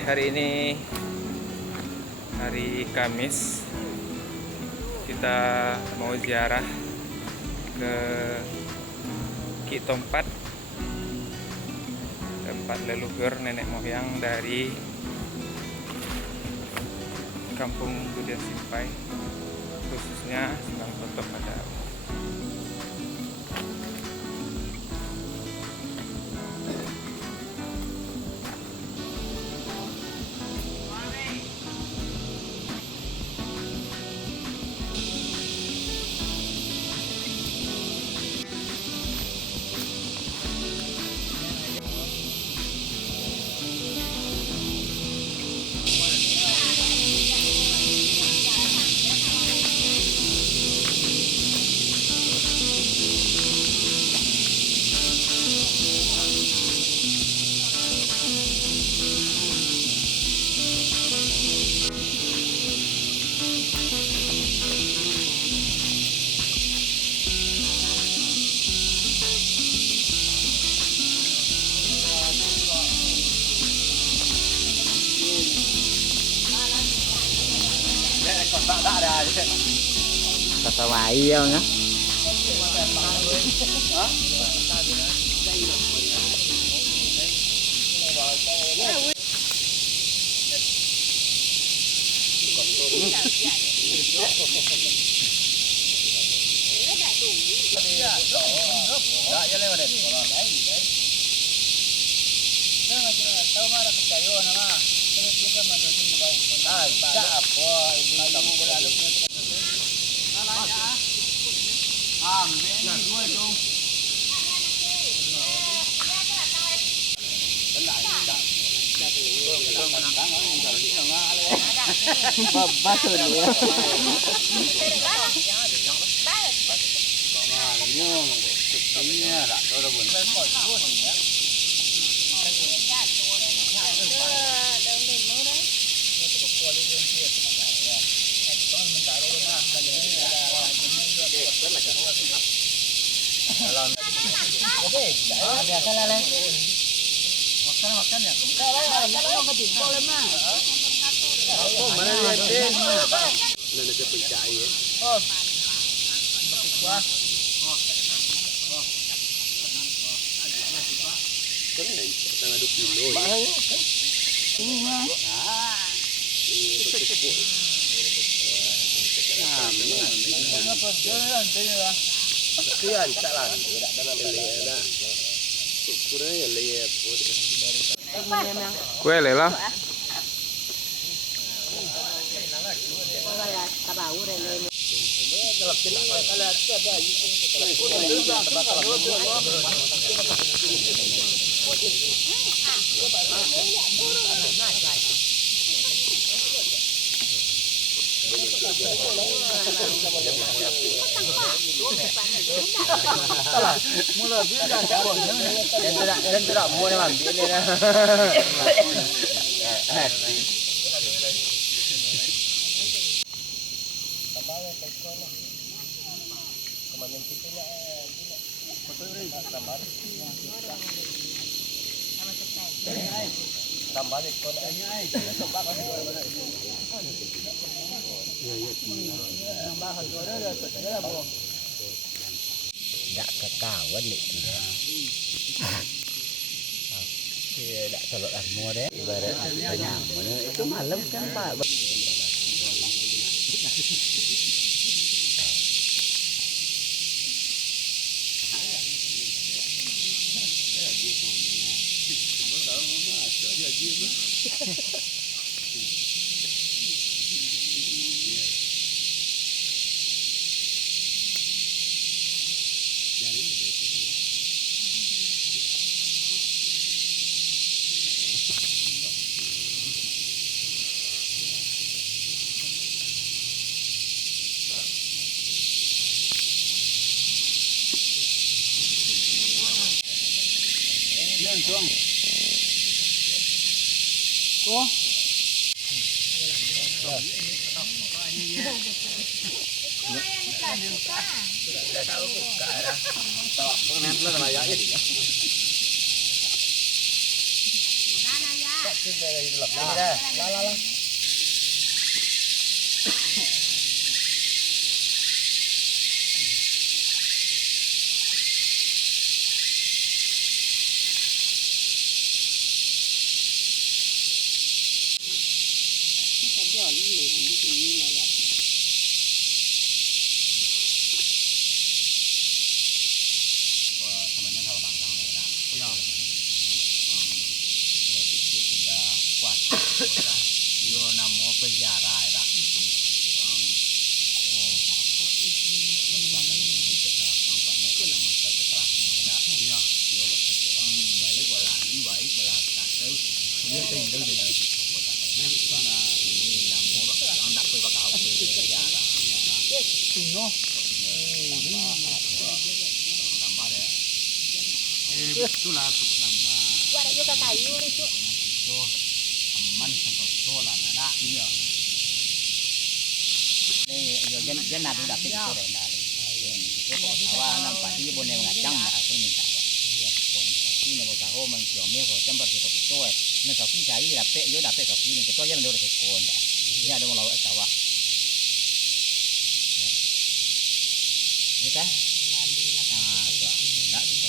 hari ini hari Kamis, kita mau ziarah ke Ki Tompat, tempat leluhur nenek moyang dari Kampung Durian Simpai, khususnya Silang Totok pada kata wayang ya. kue lela. Đã kekawan nih. Tidak terlalu lama deh. Ibarat banyak. Itu malam kan Pak. Yo namo penjara dak. Itulah untuk nambah. Gua ada juga kayu nih, Cuk. Itu aman sentoso lah nak. Iya. Yo jen nadu dak itu deh nali. Itu kok awal nampak dia boleh ngacang dak aku minta. Iya, kok ini nabo tahu man yo me kok cambar itu itu. Nah, tapi cai dapet yo dapet tapi ini kita yang dulu sekon dak. Ini ada mau lawan tawa. Ini kan? Nah, tuh. Enggak gitu.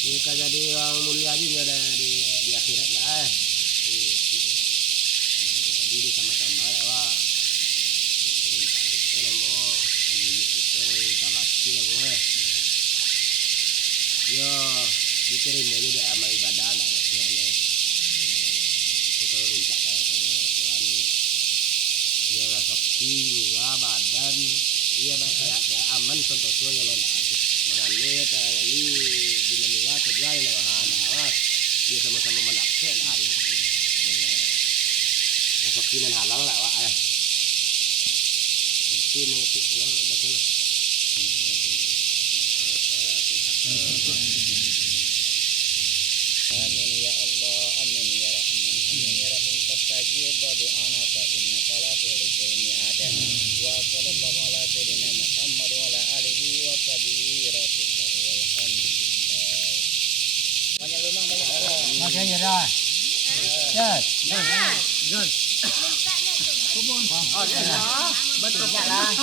Jika jadi orang mulia juga ada di akhirat lah. Jadi di sama-sama lah. Yo, diterima aja deh amal ibadah lah Tuhan. Itu kalau minta kepada Tuhan, ya lah sakti, juga badan, iya sehat ya aman sentosa ya lo nak. Mengalir tadi di mana terjadi lah awas, dia sama-sama menaksen hari ini. Sakti dan halal lah wak Itu mengerti betul. Amin ya Allah, amin ya Rahman, amin ya Rahim. Fastajib doana fa innaka la tuhlul mi'ada. Wa sallallahu ala sayyidina Muhammad wa ala alihi wa sahbihi rasulullah walhamdulillah. Banyak lumang banyak. Masih ya dah. Yes. Jun. Oh, ya. Betul lah.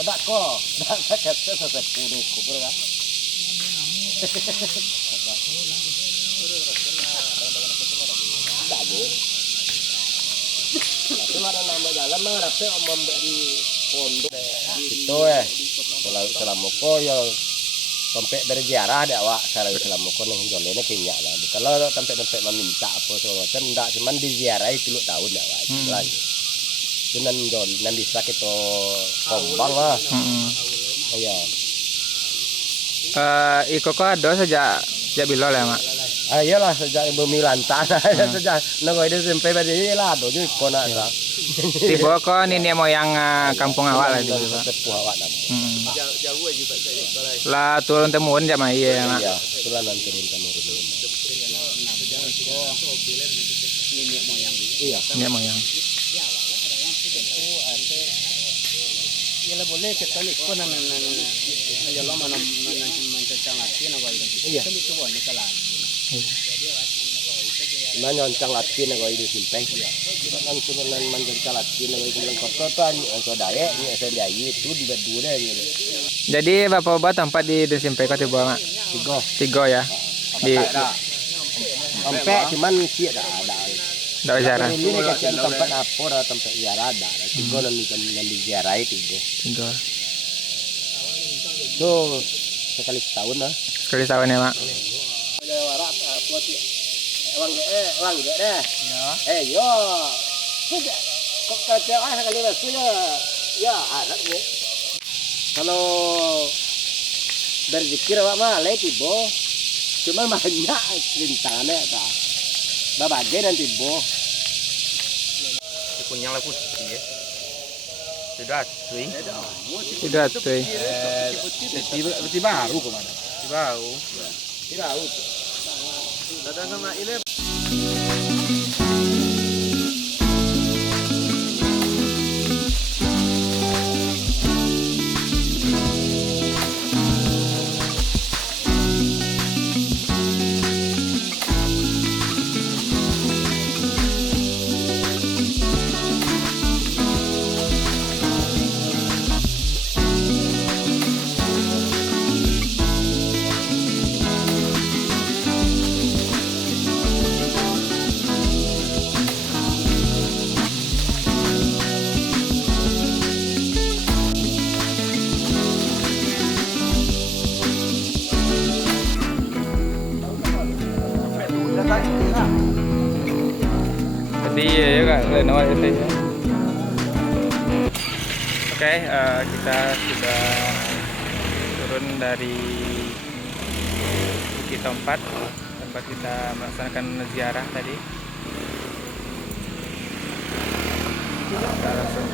Bedak ko, dah sakit seset kudu kubur kan. Itu ada nama jalan mengarapnya omong dari pondok. Itu selama ko ya sampai berziarah ada awak kalau selama ko nang jolene kinyak lah. Kalau sampai meminta apa segala macam ndak cuman diziarahi 3 tahun dak awak. Dengan jol nan bisa kita kombang lah. Iya. Iko kok ada sejak bila lah mak? Iyalah sejak bumi lantan sejak nangoi dia sampai pada lah do ni kona sa. Tiba ko nenek moyang kampung awak lah tiba. Sepuh awak nam. Jauh aja Pak saya. Lah turun temurun jak mai ya mak. Iya, itulah nanti temurun. Iya. Nenek moyang. Iya boleh kita lihat ko nang jalo mana mencang lagi na kau itu. Iya. Kami tu boleh kalah. Manyon canglatin na koi di simpeng. Kan sunan manjon canglatin na koi kulang kototan so daye ni so daye itu di badu dah ni. Jadi bapak-bapak tempat di Desimpe ko tiba mak. Tiga ya. Di Sampai cuman sih ada. dak jarang. Ini kasihan tempat apa dah tempat ziarah ada. Tiga nanti ziarah tiga. Tiga. Tuh sekali setahun lah. Sekali tahun ya mak. Warak buat wang deh. Ya. Yo. Sudah. Kok kacau sekali masuk ya ada ni. Kalau berzikir awak mah leh tibo. Cuma banyak rintangannya tak. Babagai dan tibo. Kunyang lah putih ya. Sudah tuh. Tidak tuh. Berarti baru kemana? Baru. Tahu. Datang sama ini. Jadi ya kak, lewat itu ya. Oke, kita sudah turun dari Bukit Tompat tempat kita melaksanakan ziarah tadi. Kita langsung